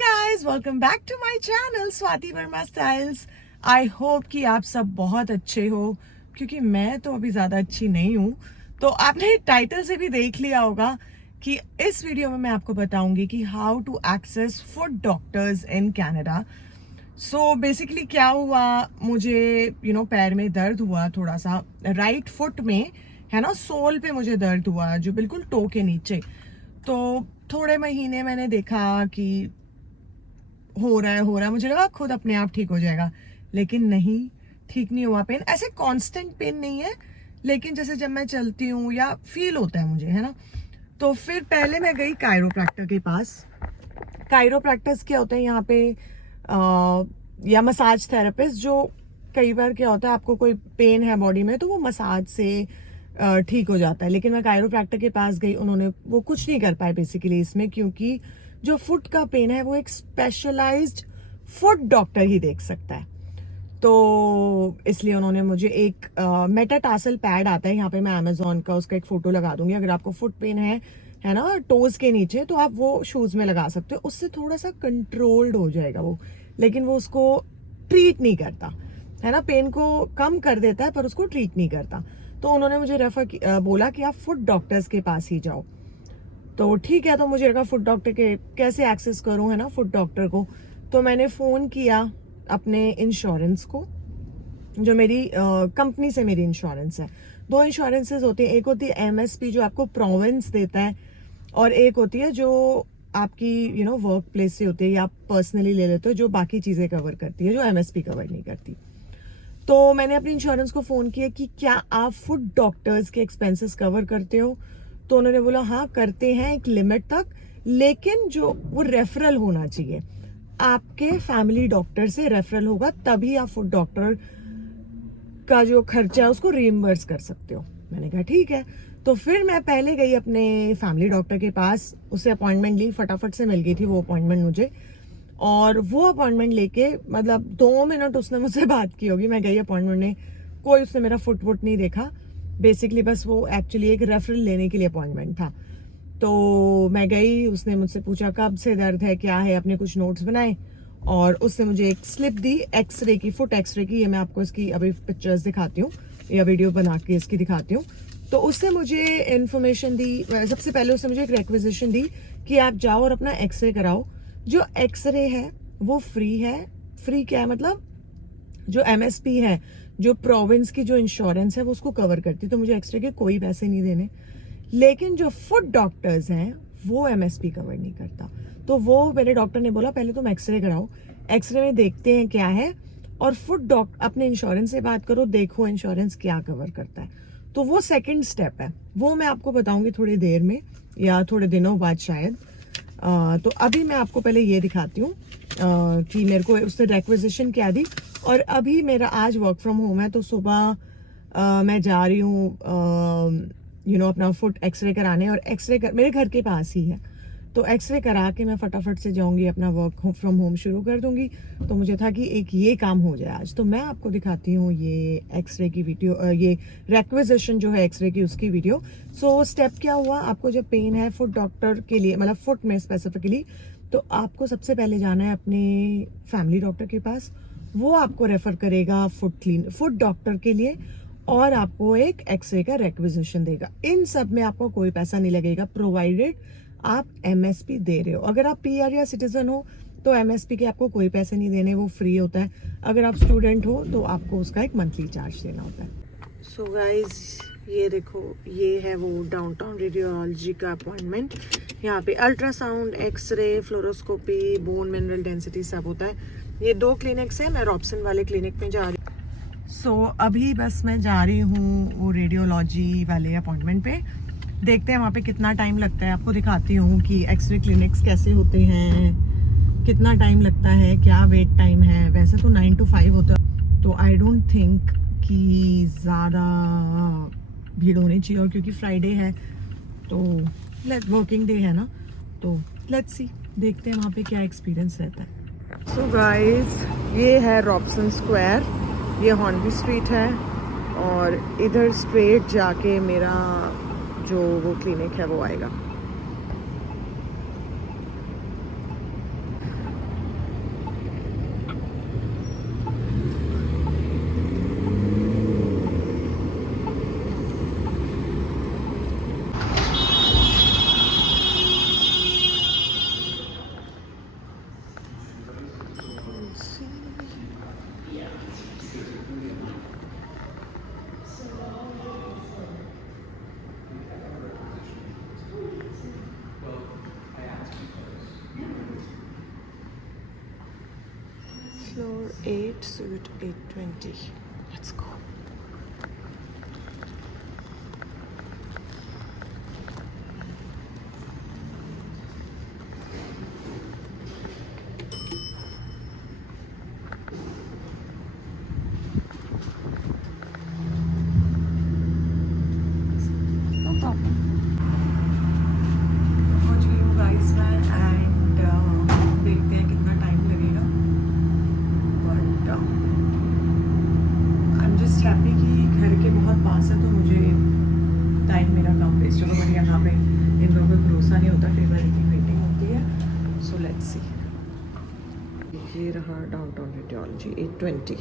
Guys, welcome back to my channel Swati Verma styles. I hope कि आप सब बहुत अच्छे हो, क्योंकि मैं तो अभी ज़्यादा अच्छी नहीं हूँ। तो आपने टाइटल से भी देख लिया होगा कि इस वीडियो में मैं आपको बताऊंगी कि how to access foot doctors in Canada. So basically क्या हुआ, मुझे पैर में दर्द हुआ थोड़ा सा, राइट फुट में है ना, सोल पे मुझे दर्द हुआ, जो बिल्कुल टो के नीचे। तो थोड़े महीने मैंने देखा कि हो रहा है, मुझे लगा खुद अपने आप ठीक हो जाएगा, लेकिन नहीं, ठीक नहीं हुआ। पेन ऐसे कांस्टेंट पेन नहीं है, लेकिन जैसे जब मैं चलती हूँ या फील होता है मुझे, है ना। तो फिर पहले मैं गई कायरोप्रैक्टर के पास। कायरोप्रैक्टर्स क्या होता है यहाँ पे, या मसाज थेरेपिस्ट, जो कई बार क्या होता है आपको कोई पेन है बॉडी में तो वो मसाज से ठीक हो जाता है। लेकिन मैं कायरोप्रैक्टर के पास गई, उन्होंने वो कुछ नहीं कर पाए बेसिकली इसमें, क्योंकि जो फुट का पेन है वो एक स्पेशलाइज्ड फुट डॉक्टर ही देख सकता है। तो इसलिए उन्होंने मुझे एक मेटाटार्सल पैड आता है यहाँ पे, मैं अमेजोन का, उसका एक फोटो लगा दूंगी। अगर आपको फुट पेन है ना टोज के नीचे, तो आप वो शूज में लगा सकते हो, उससे थोड़ा सा कंट्रोल्ड हो जाएगा वो। लेकिन वो उसको ट्रीट नहीं करता, है ना, पेन को कम कर देता है पर उसको ट्रीट नहीं करता। तो उन्होंने मुझे बोला कि आप फुट डॉक्टर्स के पास ही जाओ। तो ठीक है, तो मुझे लगा फुट डॉक्टर के कैसे एक्सेस करूं, है ना, फुट डॉक्टर को। तो मैंने फोन किया अपने इंश्योरेंस को, जो मेरी कंपनी से मेरी इंश्योरेंस है। दो इंश्योरेंसेस होती है, एक होती है एमएसपी जो आपको प्रोविंस देता है, और एक होती है जो आपकी वर्क प्लेस से होती है या आप पर्सनली ले लेते हो, जो बाकी चीजें कवर करती है, जो एमएसपी कवर नहीं करती। तो मैंने अपनी इंश्योरेंस को फोन किया कि क्या आप फुट डॉक्टर्स के एक्सपेंसेस कवर करते हो। तो उन्होंने बोला हाँ करते हैं एक लिमिट तक, लेकिन जो वो रेफरल होना चाहिए, आपके फैमिली डॉक्टर से रेफरल होगा, तभी आप फुट डॉक्टर का जो खर्चा है उसको रीइंबर्स कर सकते हो। मैंने कहा ठीक है। तो फिर मैं पहले गई अपने फैमिली डॉक्टर के पास, उससे अपॉइंटमेंट ली, फटाफट से मिल गई थी वो अपॉइंटमेंट मुझे। और वो अपॉइंटमेंट लेके मतलब 2 मिनट उसने मुझसे बात की होगी। मैं गई अपॉइंटमेंट ने, कोई उसने मेरा फुट वुट नहीं देखा बेसिकली, बस वो एक्चुअली एक रेफरल लेने के लिए अपॉइंटमेंट था। तो मैं गई, उसने मुझसे पूछा कब से दर्द है, क्या है, अपने कुछ नोट्स बनाए, और उसने मुझे एक स्लिप दी एक्सरे की, फुट एक्सरे की। ये मैं आपको इसकी अभी पिक्चर्स दिखाती हूँ या वीडियो बना के इसकी दिखाती हूँ। तो उससे मुझे इन्फॉर्मेशन दी, सबसे पहले उसने मुझे एक रिक्वेजिशन दी कि आप जाओ और अपना एक्सरे कराओ। जो एक्सरे है वो फ्री है। फ्री क्या है मतलब, जो एमएसपी है, जो प्रोविंस की जो इंश्योरेंस है वो उसको कवर करती है, तो मुझे एक्सरे के कोई पैसे नहीं देने। लेकिन जो फुट डॉक्टर्स हैं वो एमएसपी कवर नहीं करता। तो वो मेरे डॉक्टर ने बोला पहले तुम एक्सरे कराओ, एक्सरे में देखते हैं क्या है, और फुट डॉक्टर अपने इंश्योरेंस से बात करो, देखो इंश्योरेंस क्या कवर करता है। तो वो सेकंड स्टेप है, वो मैं आपको बताऊंगी थोड़ी देर में या थोड़े दिनों बाद शायद। तो अभी मैं आपको पहले ये दिखाती हूँ कि मेरे को उसने रिक्वेजिशन क्या दी। और अभी मेरा आज वर्क फ्रॉम होम है, तो सुबह मैं जा रही हूँ अपना फुट एक्सरे कराने, और एक्सरे मेरे घर के पास ही है। तो एक्सरे करा के मैं फटाफट से जाऊंगी, अपना वर्क फ्रॉम होम शुरू कर दूंगी। तो मुझे था कि एक ये काम हो जाए आज। तो मैं आपको दिखाती हूँ ये एक्सरे की वीडियो, ये रिक्वेजिशन जो है एक्सरे की, उसकी वीडियो। सो स्टेप क्या हुआ, आपको जब पेन है फुट डॉक्टर के लिए, मतलब फुट में स्पेसिफिकली, तो आपको सबसे पहले जाना है अपने फैमिली डॉक्टर के पास। वो आपको रेफर करेगा फुट डॉक्टर के लिए, और आपको एक एक्सरे का रिक्वेजिशन देगा। इन सब में आपको कोई पैसा नहीं लगेगा, प्रोवाइडेड आप एमएसपी दे रहे हो। अगर आप पीआर या सिटीजन हो तो एमएसपी के आपको कोई पैसे नहीं देने, वो फ्री होता है। अगर आप स्टूडेंट हो तो आपको उसका एक मंथली चार्ज देना होता है। सो गाइज, ये देखो, ये है वो डाउनटाउन रेडियोलॉजी का अपॉइंटमेंट। यहाँ पे ultrasound, x ray, fluoroscopy, bone mineral density सब होता है। ये 2 क्लिनिक्स है, मैं रॉबसन वाले क्लिनिक में जा रही हूँ। सो अभी बस मैं जा रही हूँ वो रेडियोलॉजी वाले अपॉइंटमेंट पे। देखते हैं वहाँ पे कितना टाइम लगता है, आपको दिखाती हूँ कि एक्सरे क्लिनिक्स कैसे होते हैं, कितना टाइम लगता है, क्या वेट टाइम है। वैसे तो 9 to 5 होता है, तो आई डोंट थिंक कि ज़्यादा भीड़ होनी चाहिए, और क्योंकि फ्राइडे है तो वर्किंग डे है ना, तो लेट्स सी, देखते हैं वहाँ पे क्या एक्सपीरियंस रहता है। सो गाइस, ये है रॉबसन स्क्वायर, ये हॉर्नबी स्ट्रीट है, और इधर स्ट्रेट जाके मेरा जो वो क्लिनिक है वो आएगा। floor 8, suite 820. Let's go. No problem. पहुंच गई हूँ गाइस मैं एंड देखते हैं कितना टाइम लगेगा, but I am just happy कि घर के बहुत पास है तो मुझे टाइम मेरा कम वेस्ट होगा, बट यहाँ पे इन लोगों को भरोसा नहीं होता, कई बार इतनी वेटिंग होती है. So let's see. ये रहा डाउनटाउन रेडियोलॉजी 820.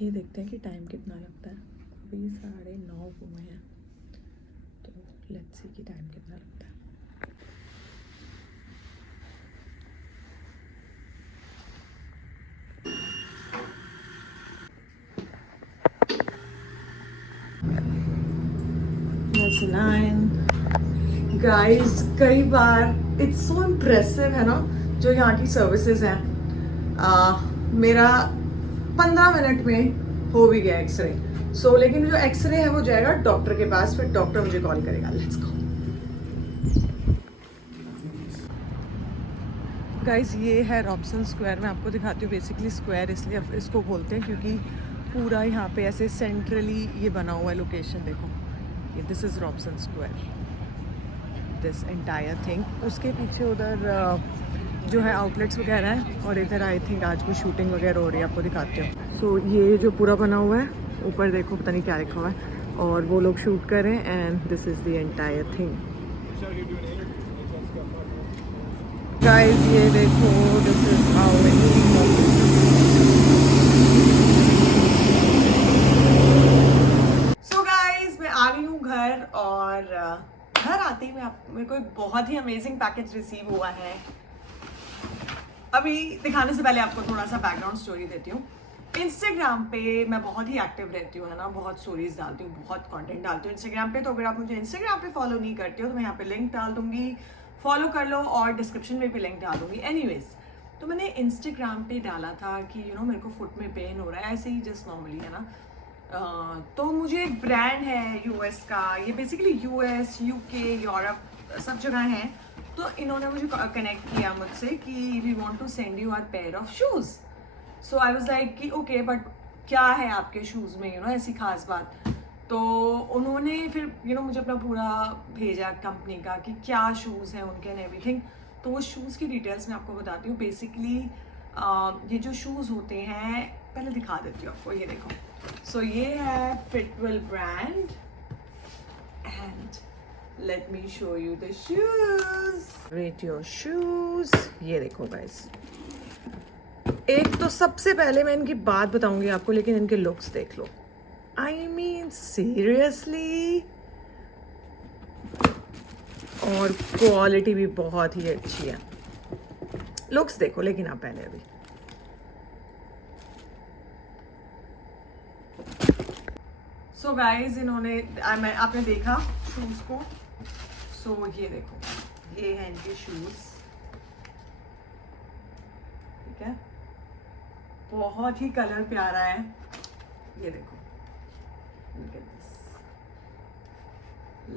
ये देखते हैं कि टाइम कितना लगता है. अभी 9:30 हुए हैं, तो लेट्स सी कि टाइम कितना लगता है. That's 9. गाइस कई बार इट्स सो इम्प्रेसिव है ना जो यहाँ की सर्विसेज हैं. मेरा 15 मिनट में हो भी गया एक्सरे. सो लेकिन जो एक्सरे है वो जाएगा डॉक्टर के पास, फिर डॉक्टर मुझे कॉल करेगा. Let's go. गाइस ये है रॉबसन स्क्वायर. मैं आपको दिखाती हूँ. बेसिकली स्क्वायर इसलिए इसको बोलते हैं क्योंकि पूरा यहाँ पे ऐसे सेंट्रली ये बना हुआ है. लोकेशन देखो, ये this is Robson square, this entire thing. उसके पीछे उधर जो है आउटलेट्स वगैरह हैं, और इधर आई थिंक आज कोई शूटिंग वगैरह हो रही है. आपको दिखाती हूँ. सो ये जो पूरा बना हुआ है, ऊपर देखो पता नहीं क्या लिखा हुआ है, और वो लोग शूट कर रहे हैं. And this is the entire thing. Guys ये देखो, this is how it so guys मैं आ गई हूँ घर, और घर आते ही मेरे को एक बहुत ही अमेजिंग पैकेज रिसीव हुआ है. अभी दिखाने से पहले आपको थोड़ा सा बैकग्राउंड स्टोरी देती हूँ. इंस्टाग्राम पे मैं बहुत ही एक्टिव रहती हूँ, है ना. बहुत स्टोरीज डालती हूँ, बहुत कंटेंट डालती हूँ इंस्टाग्राम पे. तो अगर आप मुझे इंस्टाग्राम पे फॉलो नहीं करते हो तो मैं यहाँ पे लिंक डाल दूंगी, फॉलो कर लो, और डिस्क्रिप्शन में भी लिंक डाल दूंगी. एनीवेज, तो मैंने इंस्टाग्राम पे डाला था कि मेरे को फुट में पेन हो रहा है, ऐसे ही जस्ट नॉर्मली, है ना. तो मुझे एक ब्रांड है यूएस का. ये बेसिकली यूएस, यूके, यूरोप सब जगह है. तो इन्होंने मुझे कनेक्ट किया मुझसे कि we want to send you our pair of shoes. So I was like कि ओके, बट क्या है आपके शूज़ में, ऐसी खास बात. तो उन्होंने फिर मुझे अपना पूरा भेजा कंपनी का कि क्या शूज़ हैं उनके एंड एवरीथिंग. तो वो शूज़ की डिटेल्स मैं आपको बताती हूँ. बेसिकली ये जो शूज़ होते हैं, पहले दिखा देती हूँ आपको. ये देखो. सो ये है फिटवेल brand, and let me show you the shoes. Rate your shoes. ये देखो guys. एक तो सबसे पहले मैं इनकी बात बताऊंगी आपको, लेकिन इनके लुक्स देख लो. I mean seriously. और क्वालिटी भी बहुत ही अच्छी है. लुक्स देखो लेकिन आप पहले अभी. सो गाइज इन्होंने आपने देखा शूज को. सो ये देखो, ये हैं इनके शूज. ठीक है, बहुत ही कलर प्यारा है. ये देखो,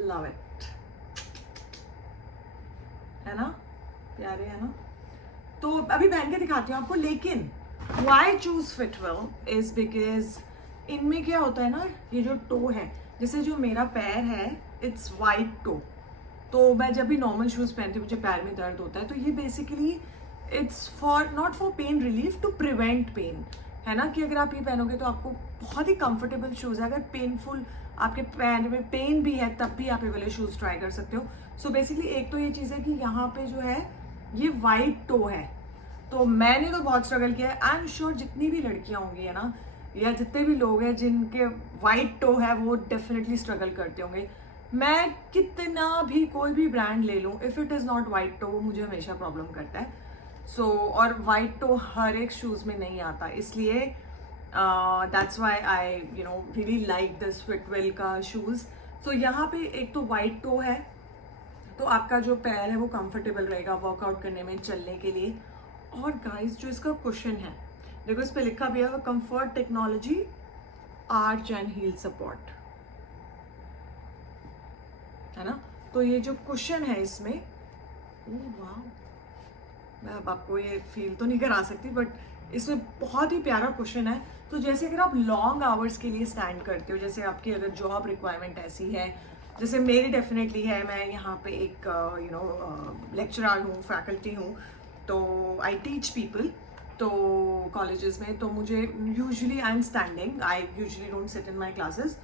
लव इट, है ना, प्यारे है ना. तो अभी पहन के दिखाती हूँ आपको. लेकिन व्हाई चूज फिटवेल इज बिकॉज इनमें क्या होता है ना, ये जो टो है, जैसे जो मेरा पैर है इट्स वाइड टो. तो मैं जब भी नॉर्मल शूज़ पहनती हूँ मुझे पैर में दर्द होता है. तो ये basically it's for not for pain relief, to prevent pain, है ना. कि अगर आप ये पहनोगे तो आपको बहुत ही कंफर्टेबल शूज़ है. अगर पेनफुल आपके पैर में पेन भी है तब भी आप ये वाले शूज़ ट्राई कर सकते हो. सो बेसिकली एक तो ये चीज़ है कि यहाँ पे जो है ये वाइड टो है. तो मैंने तो बहुत स्ट्रगल किया है. आई एम श्योर जितनी भी लड़कियाँ होंगी, है ना, या जितने भी लोग हैं जिनके वाइड टो है, वो डेफिनेटली स्ट्रगल करते होंगे. मैं कितना भी कोई भी ब्रांड ले लूँ, if it is not wide toe, वो मुझे हमेशा प्रॉब्लम करता है. सो और वाइट टो हर एक शूज़ में नहीं आता, इसलिए that's why I really like this फिटवेल का शूज़. सो यहाँ पे एक तो वाइट टो है, तो आपका जो पैर है वो कंफर्टेबल रहेगा वर्कआउट करने में, चलने के लिए. और गाइस जो इसका कुशन है, देखो इस पे लिखा भी है comfort technology arch and heel support, है ना. तो ये जो कुशन है इसमें, वाह, मैं अब आपको ये फील तो नहीं करा सकती, बट इसमें बहुत ही प्यारा कुशन है. तो जैसे अगर आप लॉन्ग आवर्स के लिए स्टैंड करते हो, जैसे आपकी अगर जॉब रिक्वायरमेंट ऐसी है, जैसे मेरी डेफिनेटली है, मैं यहाँ पे एक लेक्चरर हूँ, फैकल्टी हूँ, तो आई टीच पीपल तो कॉलेजेस में, तो मुझे usually I am standing, I usually don't sit in my classes.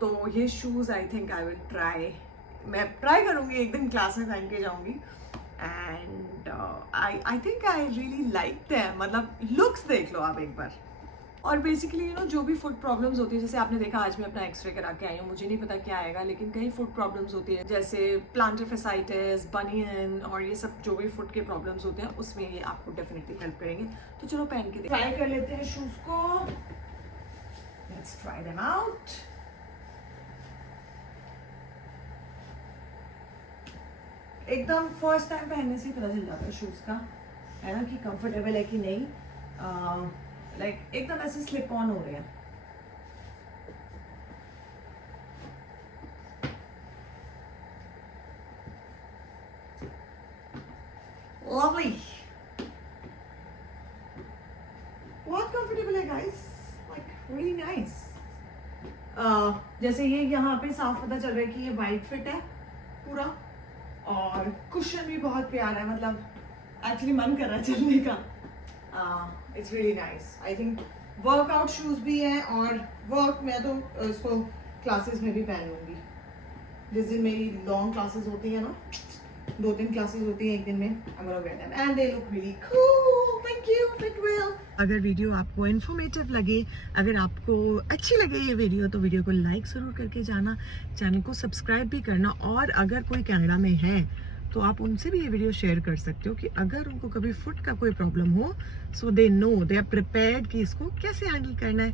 तो ये shoes I think I will try, मैं ट्राई करूँगी, एक दिन क्लास में पहन के जाऊँगी. And I think I really like them, मतलब लुक्स देख लो आप एक बार. और बेसिकली जो भी फुट प्रॉब्लम्स होती है, जैसे आपने देखा आज मैं अपना एक्सरे करा के आई हूँ, मुझे नहीं पता क्या आएगा, लेकिन कई फुट प्रॉब्लम्स होती है, जैसे प्लांटर फेसाइटिस, बनियन और ये सब जो भी फुट के प्रॉब्लम्स होते हैं, उसमें ये आपको डेफिनेटली हेल्प करेंगे. तो चलो पहन के ट्राई कर लेते हैं शूज़ को. Let's try them out. एकदम फर्स्ट टाइम पहनने से पता चल जाता है शूज़ का, है ना, कि कंफर्टेबल है कि नहीं. लाइक एकदम ऐसे स्लिप ऑन हो रहे हैं. लवली, बहुत कंफर्टेबल है गाइस, लाइक रियली नाइस. जैसे ये यहाँ पे साफ पता चल रहा है कि ये वाइट फिट है पूरा, और कुशन भी बहुत प्यारा है, मतलब एक्चुअली मन कर रहा है चलने का. It's really nice. I think workout shoes भी हैं, और वर्क मैं तो इसको क्लासेस में भी पहन लूँगी. जिस दिन मेरी लॉन्ग क्लासेस होती है ना, 2-3 क्लासेस होती हैं एक दिन में, I gonna wear them and they look really cool. Thank you फिटवेल. अगर वीडियो आपको इन्फॉर्मेटिव लगे, अगर आपको अच्छी लगे ये वीडियो, तो वीडियो को लाइक ज़रूर करके जाना, चैनल को सब्सक्राइब भी करना. और अगर कोई कनाडा में है तो आप उनसे भी ये वीडियो शेयर कर सकते हो, कि अगर उनको कभी फुट का कोई प्रॉब्लम हो, so they know, they are prepared कि इसको कैसे हैंडल करना है.